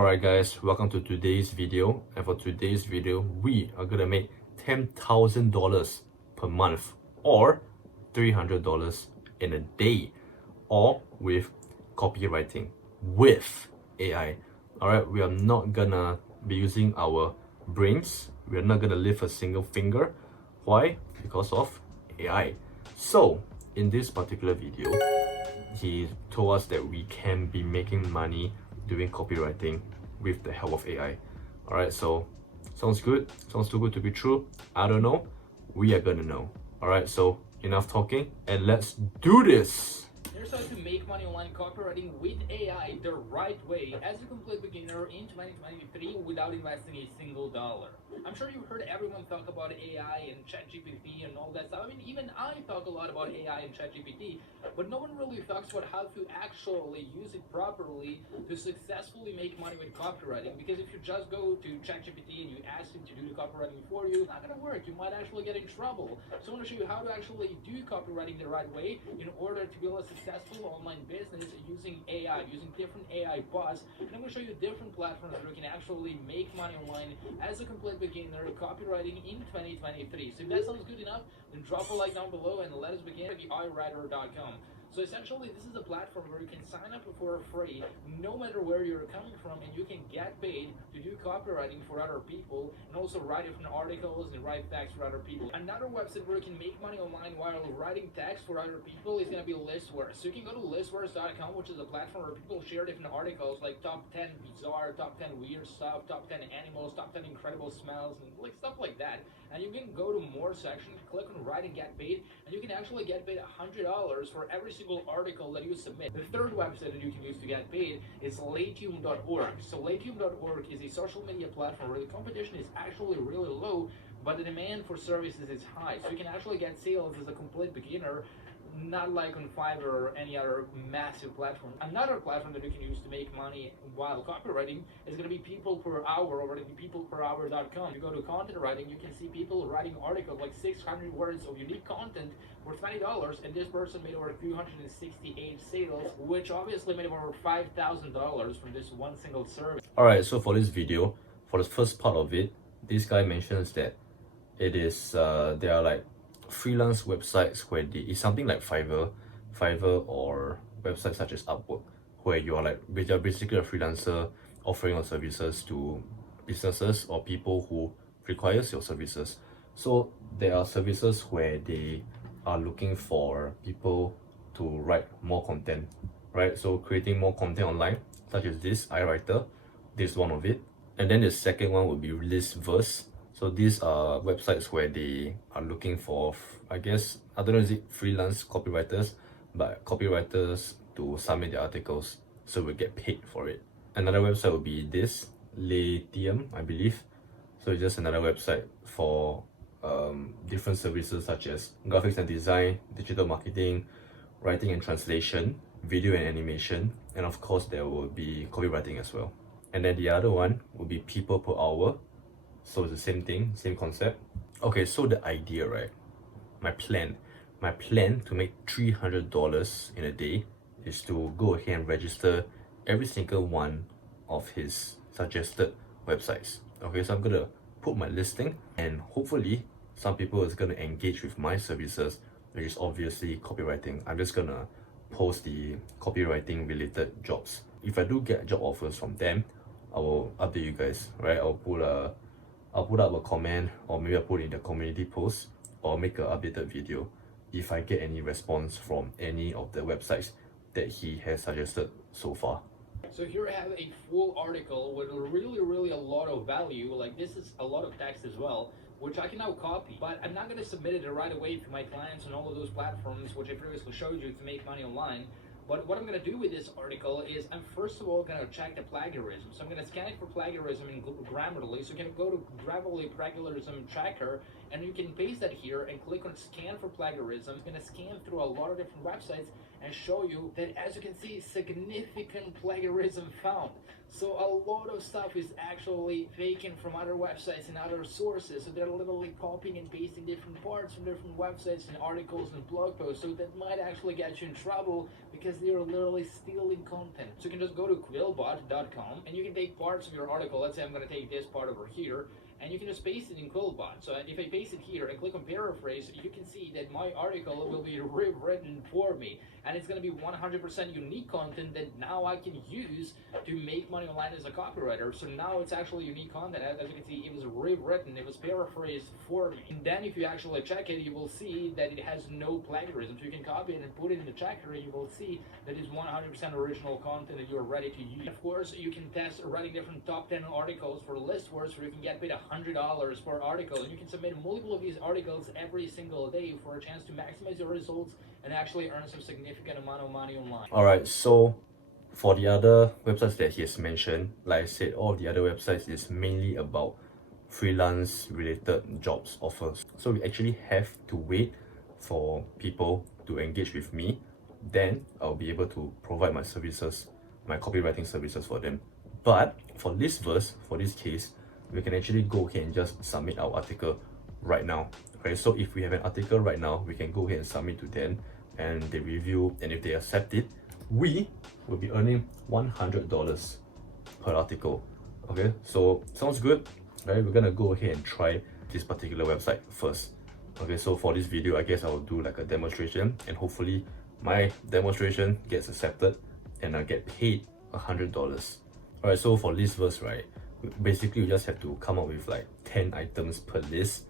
Alright guys, welcome to today's video, and for today's video we are gonna make $10,000 per month or $300 in a day, all with copywriting with AI. Alright, we are not gonna be using our brains, we are not gonna lift a single finger. Why? Because of AI. So in this particular video, he told us that we can be making money doing copywriting with the help of AI. Alright, so sounds good, sounds too good to be true. I don't know, we are gonna know. Alright, so enough talking and let's do this. Here's how to make money online copywriting with AI the right way as a complete beginner in 2023 without investing a single dollar. I'm sure you've heard everyone talk about AI and ChatGPT and all that stuff. I mean, even I talk a lot about AI and ChatGPT, but no one really talks about how to actually use it properly to successfully make money with copywriting. Because if you just go to ChatGPT and you ask him to do the copywriting for you, it's not going to work. You might actually get in trouble. So I want to show you how to actually do copywriting the right way in order to build a successful online business using AI, using different AI bots. And I'm going to show you different platforms where you can actually make money online as a complete beginner copywriting in 2023. So if that sounds good enough, then drop a like down below and let us begin at theiwriter.com. So essentially, this is a platform where you can sign up for free, no matter where you're coming from, and you can get paid to do copywriting for other people, and also write different articles and write text for other people. Another website where you can make money online while writing text for other people is going to be listverse. So you can go to listverse.com, which is a platform where people share different articles like top 10 bizarre, top 10 weird stuff, top 10 animals, top 10 incredible smells, and like stuff like that. And you can go to more section, click on write and get paid, and you can actually get paid $100 for every single article that you submit. The third website that you can use to get paid is latube.org. So latube.org is a social media platform where the competition is actually really low, but the demand for services is high. So you can actually get sales as a complete beginner, not like on Fiverr or any other massive platform. Another platform that you can use to make money while copywriting is going to be people per hour over at peopleperhour.com. If you go to content writing, you can see people writing articles like 600 words of unique content for $20, and this person made over 368 sales, which obviously made over $5,000 from this one single service. Alright, so for this video, for the first part of it, this guy mentions that it is there are like freelance websites where it's something like Fiverr or websites such as Upwork, where you're basically a freelancer offering your services to businesses or people who requires your services. So there are services where they are looking for people to write more content, right? So creating more content online, such as this iWriter, this is one of it. And then the second one would be listverse. So these are websites where they are looking for, I guess, I don't know, is it freelance copywriters, but copywriters to submit their articles, so we get paid for it. Another website would be this, Latium, I believe. So it's just another website for different services such as graphics and design, digital marketing, writing and translation, video and animation, and of course there will be copywriting as well. And then the other one would be people per hour. So it's the same thing, same concept. Okay, so the idea, right? My plan to make $300 in a day is to go ahead and register every single one of his suggested websites. Okay, so I'm gonna put my listing, and hopefully some people is gonna engage with my services, which is obviously copywriting. I'm just gonna post the copywriting related jobs. If I do get job offers from them, I will update you guys, right? I'll put up a comment, or maybe I'll put in the community post, or make an updated video if I get any response from any of the websites that he has suggested so far. So here I have a full article with really a lot of value. Like, this is a lot of text as well, which I can now copy, but I'm not going to submit it right away to my clients on all of those platforms which I previously showed you to make money online. But what I'm going to do with this article is I'm first of all going to check the plagiarism. So I'm going to scan it for plagiarism in Grammarly. So you can go to Grammarly plagiarism tracker, and you can paste that here and click on scan for plagiarism. It's going to scan through a lot of different websites, and show you that, as you can see, significant plagiarism found. So a lot of stuff is actually taken from other websites and other sources. So they're literally copying and pasting different parts from different websites and articles and blog posts. So that might actually get you in trouble because they're literally stealing content. So you can just go to quillbot.com and you can take parts of your article. Let's say I'm going to take this part over here, and you can just paste it in Quillbot. So if I paste it here and click on paraphrase, you can see that my article will be rewritten for me. And it's going to be 100% unique content that now I can use to make money online as a copywriter. So now it's actually unique content. As you can see, it was rewritten, it was paraphrased for me. And then if you actually check it, you will see that it has no plagiarism. So you can copy it and put it in the checker, and you will see that it's 100% original content that you're ready to use. Of course, you can test writing different top 10 articles for listverse, where you can get paid $100 per article, and you can submit multiple of these articles every single day for a chance to maximize your results and actually earn some significant amount of money online. Alright, so for the other websites that he has mentioned, like I said, all of the other websites is mainly about freelance related jobs offers. So we actually have to wait for people to engage with me, then I'll be able to provide my services, my copywriting services for them. But for listverse, for this case, we can actually go ahead and just submit our article right now. Okay, so if we have an article right now, we can go ahead and submit to them, and they review, and if they accept it, we will be earning $100 per article. Okay, so sounds good, right? We're gonna go ahead and try this particular website first. Okay, so for this video, I guess I'll do like a demonstration, and hopefully my demonstration gets accepted and I get paid $100. Alright, so for listverse, right, basically you just have to come up with like 10 items per list,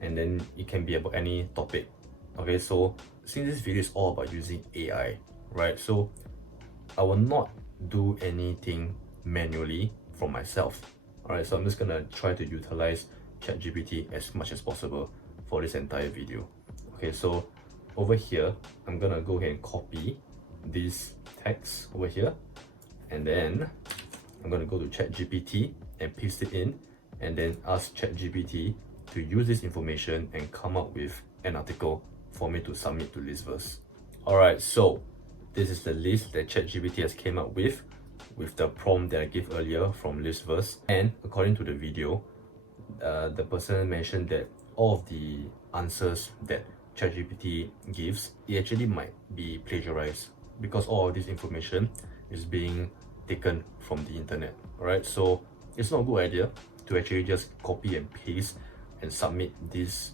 and then it can be about any topic. Okay, so since this video is all about using AI, right, so I will not do anything manually from myself. Alright, so I'm just gonna try to utilize ChatGPT as much as possible for this entire video. Okay, so over here, I'm gonna go ahead and copy this text over here, and then I'm gonna go to ChatGPT and paste it in, and then ask ChatGPT to use this information and come up with an article for me to submit to listverse. Alright, so this is the list that ChatGPT has came up with the prompt that I gave earlier from listverse. And according to the video, the person mentioned that all of the answers that ChatGPT gives, it actually might be plagiarized because all of this information is being taken from the internet. Alright, so it's not a good idea to actually just copy and paste and submit this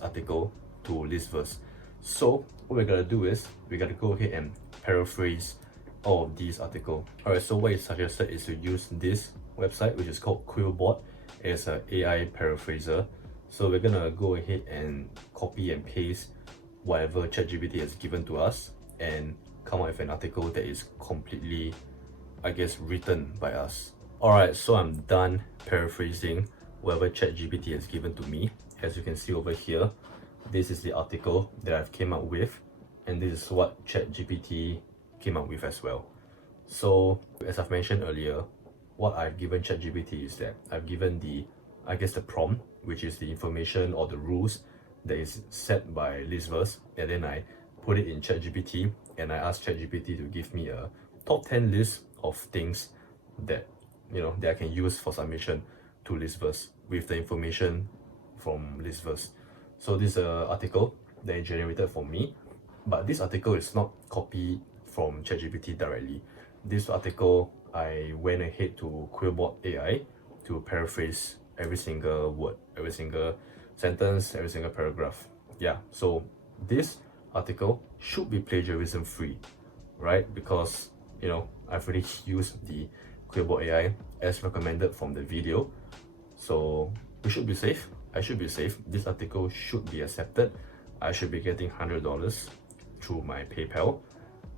article to listverse. So what we're gonna do is we're gonna go ahead and paraphrase all of these articles. Alright, so what is suggested is to use this website, which is called Quillbot. It's an AI paraphraser. So we're gonna go ahead and copy and paste whatever ChatGPT has given to us and come up with an article that is completely, I guess, written by us. Alright, so I'm done paraphrasing whatever ChatGPT has given to me. As you can see over here, this is the article that I've came up with, and this is what ChatGPT came up with as well. So as I've mentioned earlier, what I've given ChatGPT is that I've given the prompt, which is the information or the rules that is set by listverse, and then I put it in ChatGPT and I asked ChatGPT to give me a top 10 list of things that that I can use for submission to listverse with the information from listverse. So this is an article that is generated for me, but this article is not copied from ChatGPT directly. This article, I went ahead to Quillbot AI to paraphrase every single word, every single sentence, every single paragraph. Yeah, so this article should be plagiarism free, right? Because I've already used the Quillbot AI as recommended from the video, so we should be safe. I should be safe. This article should be accepted. I should be getting $100 through my PayPal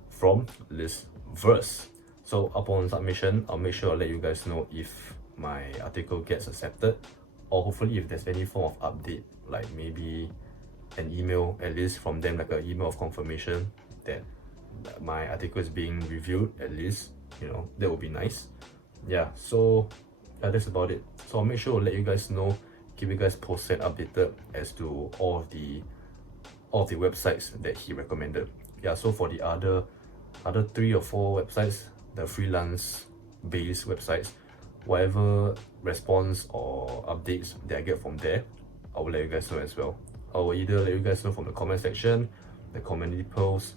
from listverse. So upon submission, I'll make sure I'll let you guys know if my article gets accepted, or hopefully if there's any form of update, like maybe an email at least from them, like an email of confirmation that my article is being reviewed at least, that would be nice. Yeah, so that's about it. So I'll make sure I'll let you guys know, keep you guys posted, updated as to all of the websites that he recommended. Yeah, so for the other 3 or 4 websites, the freelance based websites, whatever response or updates that I get from there, I will let you guys know as well. I will either let you guys know from the comment section, the community post,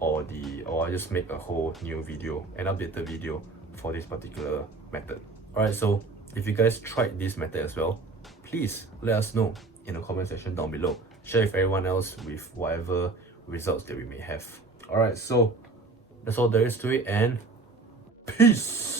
or I just make a whole new video, an updated video for this particular method. Alright, so if you guys tried this method as well, please let us know in the comment section down below. Share with everyone else with whatever results that we may have. Alright, so that's all there is to it, and peace!